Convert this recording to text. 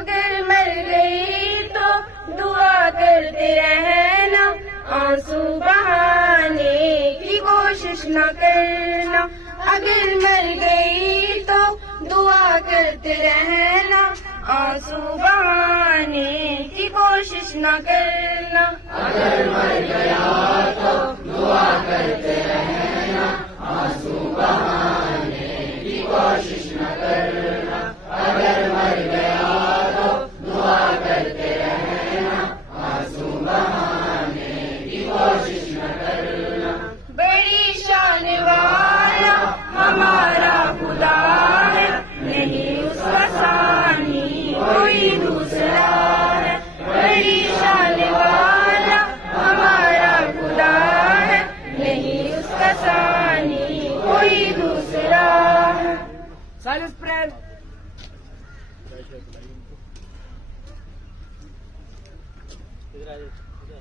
अगर मर गई तो दुआ करते रहना, आंसू बहाने की कोशिश न करना। अगर मर गई तो दुआ करते रहना, आंसू बहाने की कोशिश न करना। अगर मर गया तो दुआ करते रहना, आंसू बहाने की कोशिश न करना। अगर मर गया तो दुआ करते रहना, आंसू बहाने की कोशिश न करना। बड़ी शान वाला हमारा खुदा है, नहीं उसका सानी कोई दूसरा है। बड़ी शान वाला हमारा खुदा है, नहीं उसका सानी कोई दूसरा है। Silence prayer. इधर आ जाओ, इधर।